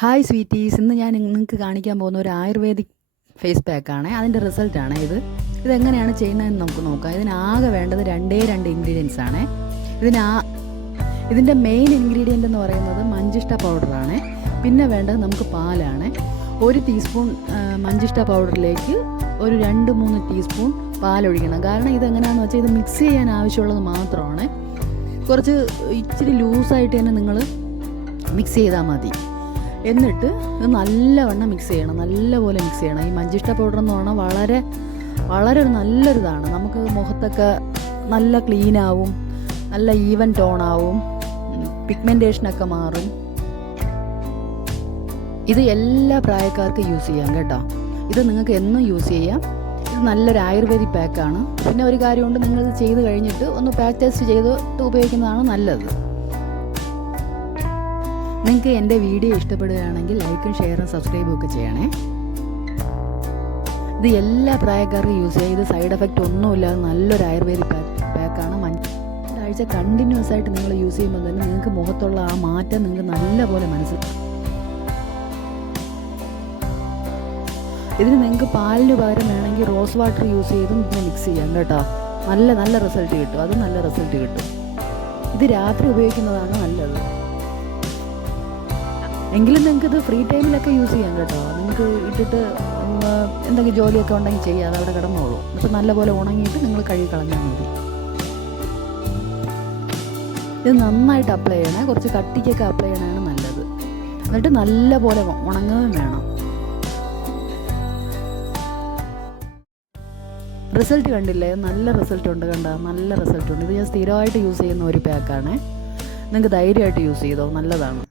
Hi sweeties, ഇന്ന് ഞാൻ നിങ്ങൾക്ക് കാണിക്കാൻ പോകുന്ന ഒരു ആയുർവേദിക് ഫേസ് പാക്കാണ്. അതിൻ്റെ റിസൾട്ടാണ് ഇതെങ്ങനെയാണ് ചെയ്യുന്നതെന്ന് നമുക്ക് നോക്കാം. ഇതിനാകെ വേണ്ടത് രണ്ട് ഇൻഗ്രീഡിയൻസ് ആണ്. ഇതിൻ്റെ മെയിൻ ഇൻഗ്രീഡിയൻ്റ് എന്ന് പറയുന്നത് മഞ്ചിഷ്ട പൗഡറാണ്. പിന്നെ വേണ്ടത് നമുക്ക് പാലാണ്. 1 ടീസ്പൂൺ മഞ്ചിഷ്ട പൗഡറിലേക്ക് ഒരു 2-3 ടീസ്പൂൺ പാലൊഴിക്കണം. കാരണം ഇതെങ്ങനെയാണെന്ന് വെച്ചാൽ ഇത് മിക്സ് ചെയ്യാൻ ആവശ്യമുള്ളത് മാത്രമാണ്. ഇച്ചിരി ലൂസായിട്ട് തന്നെ നിങ്ങൾ മിക്സ് ചെയ്താൽ മതി. എന്നിട്ട് ഇത് നല്ലവണ്ണം മിക്സ് ചെയ്യണം, നല്ലപോലെ മിക്സ് ചെയ്യണം. ഈ മഞ്ചിഷ്ട പൗഡർ എന്ന് പറഞ്ഞാൽ വളരെ വളരെ നല്ലൊരിതാണ്. നമുക്ക് മുഖത്തൊക്കെ നല്ല ക്ലീനാവും, നല്ല ഈവൻ ടോണാവും, പിഗ്മെൻറ്റേഷനൊക്കെ മാറും. ഇത് എല്ലാ പ്രായക്കാർക്കും യൂസ് ചെയ്യാം കേട്ടോ. ഇത് നിങ്ങൾക്ക് എന്നും യൂസ് ചെയ്യാം. ഇത് നല്ലൊരു ആയുർവേദിക് പാക്കാണ്. പിന്നെ ഒരു കാര്യമുണ്ട്, നിങ്ങളിത് ചെയ്ത് കഴിഞ്ഞിട്ട് ഒന്ന് പാക്ക് ടെസ്റ്റ് ചെയ്തിട്ട് ഉപയോഗിക്കുന്നതാണ് നല്ലത്. നിങ്ങൾക്ക് എൻ്റെ വീഡിയോ ഇഷ്ടപ്പെടുകയാണെങ്കിൽ ലൈക്കും ഷെയറും സബ്സ്ക്രൈബും ഒക്കെ ചെയ്യണേ. ഇത് എല്ലാ പ്രായക്കാർക്കും യൂസ് ചെയ്യാം. ഇത് സൈഡ് എഫക്റ്റ് ഒന്നുമില്ലാതെ നല്ലൊരു ആയുർവേദിക് പാക്കാണ്. ഒരാഴ്ച കണ്ടിന്യൂസ് ആയിട്ട് നിങ്ങൾ യൂസ് ചെയ്യുമ്പോൾ തന്നെ നിങ്ങൾക്ക് മുഖത്തുള്ള ആ മാറ്റം നിങ്ങൾക്ക് നല്ലപോലെ മനസ്സിലാവും. ഇതിന് നിങ്ങൾക്ക് പാലിന് പകരം വേണമെങ്കിൽ റോസ് വാട്ടർ യൂസ് ചെയ്തും ഇതിനെ മിക്സ് ചെയ്യാം കേട്ടോ. നല്ല റിസൾട്ട് കിട്ടും. അത് നല്ല റിസൾട്ട് കിട്ടും. ഇത് രാത്രി ഉപയോഗിക്കുന്നതാണ് നല്ലത്. എങ്കിലും നിങ്ങൾക്കിത് ഫ്രീ ടൈമിലൊക്കെ യൂസ് ചെയ്യാം കേട്ടോ. നിങ്ങൾക്ക് ഇട്ടിട്ട് എന്തെങ്കിലും ജോലിയൊക്കെ ഉണ്ടെങ്കിൽ ചെയ്യാം, അതവിടെ കിടന്നോളൂ. എന്നിട്ട് നല്ലപോലെ ഉണങ്ങിയിട്ട് നിങ്ങൾ കഴുകി കളഞ്ഞാൽ മതി. ഇത് നന്നായിട്ട് അപ്ലൈ ചെയ്യണേ. കുറച്ച് കട്ടിക്കൊക്കെ അപ്ലൈ ചെയ്യണതാണ് നല്ലത്. എന്നിട്ട് നല്ലപോലെ ഉണങ്ങുകയും വേണം. റിസൾട്ട് കണ്ടില്ലേ? നല്ല റിസൾട്ട് ഉണ്ട് കണ്ടോ, നല്ല റിസൾട്ട് ഉണ്ട്. ഇത് ഞാൻ സ്ഥിരമായിട്ട് യൂസ് ചെയ്യുന്ന ഒരു പാക്കാണ്. നിങ്ങൾക്ക് ധൈര്യമായിട്ട് യൂസ് ചെയ്തോ, നല്ലതാണ്.